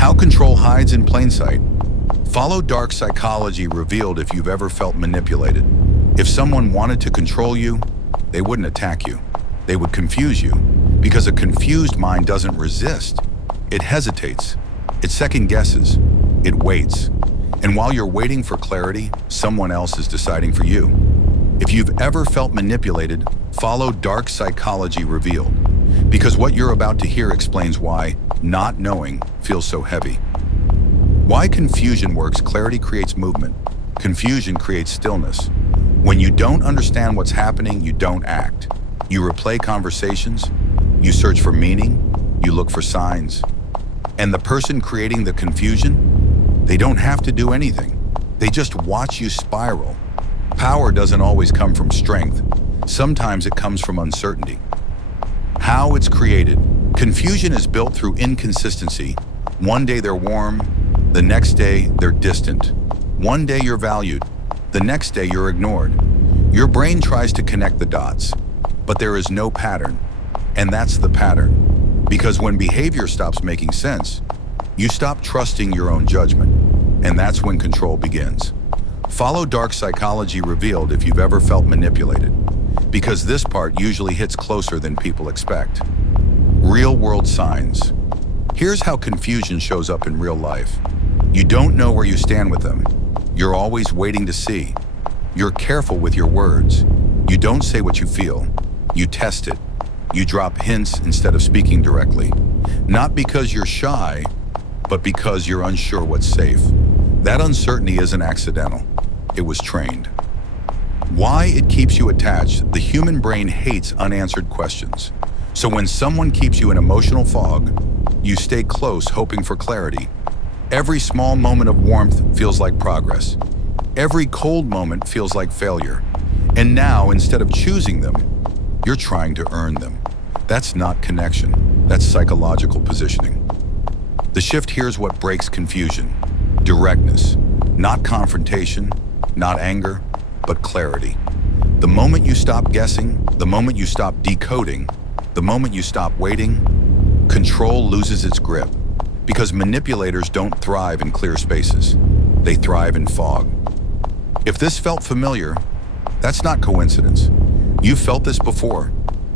How control hides in plain sight. Follow dark psychology revealed if you've ever felt manipulated. If someone wanted to control you, they wouldn't attack you. They would confuse you, because a confused mind doesn't resist. It hesitates. It second guesses. It waits. And while you're waiting for clarity, someone else is deciding for you. If you've ever felt manipulated, follow Dark Psychology Revealed, because what you're about to hear explains why not knowing feels so heavy. Why confusion works. Clarity creates movement. Confusion creates stillness. When you don't understand what's happening, you don't act. You replay conversations, you search for meaning, you look for signs. And the person creating the confusion, they don't have to do anything. They just watch you spiral. Power doesn't always come from strength. Sometimes it comes from uncertainty. How it's created. Confusion is built through inconsistency. One day they're warm, the next day they're distant. One day you're valued, the next day you're ignored. Your brain tries to connect the dots, but there is no pattern. And that's the pattern. Because when behavior stops making sense, you stop trusting your own judgment. And that's when control begins. Follow Dark Psychology Revealed if you've ever felt manipulated, because this part usually hits closer than people expect. Real-world signs. Here's how confusion shows up in real life. You don't know where you stand with them. You're always waiting to see. You're careful with your words. You don't say what you feel. You test it. You drop hints instead of speaking directly. Not because you're shy, but because you're unsure what's safe. That uncertainty isn't accidental. It was trained. Why it keeps you attached. The human brain hates unanswered questions. So when someone keeps you in emotional fog, you stay close, hoping for clarity. Every small moment of warmth feels like progress. Every cold moment feels like failure. And now, instead of choosing them, you're trying to earn them. That's not connection. That's psychological positioning. The shift here is what breaks confusion. Directness. Not confrontation, not anger, but clarity. The moment you stop guessing, the moment you stop decoding, the moment you stop waiting, control loses its grip. Because manipulators don't thrive in clear spaces. They thrive in fog. If this felt familiar, that's not coincidence. You've felt this before.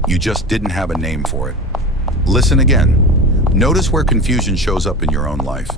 You just didn't have a name for it. Listen again. Notice where confusion shows up in your own life.